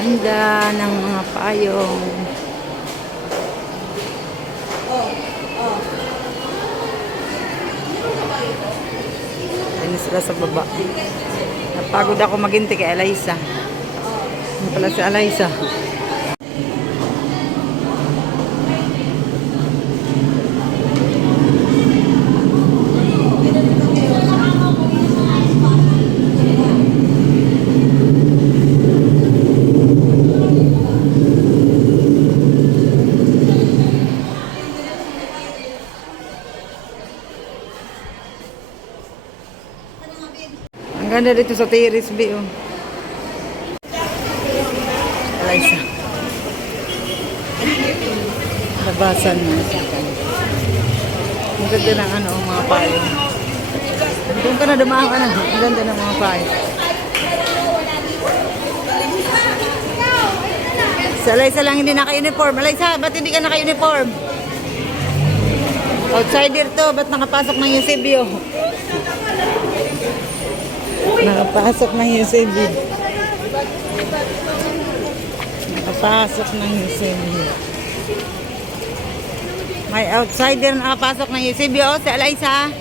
Ganda ng mga payong. Ayun sila sa baba. Napagod ako maghintay kay Eliza. Ano pala si Eliza? Ang ganda dito sa Terrace B, oh. Eliza. Labasan mo. Ang ganda ng ano, mga payo. Doon ka na dumaan ka na. Ang ganda ng mga payo. Si Eliza lang hindi naka-uniform. Eliza, ba't hindi ka naka-uniform? Outsider to. Ba't nakapasok ng Eusebio? Nakapasok ng Eusebio. Nakapasok ng Eusebio. May outsider nakapasok ng Eusebio. Si Eliza.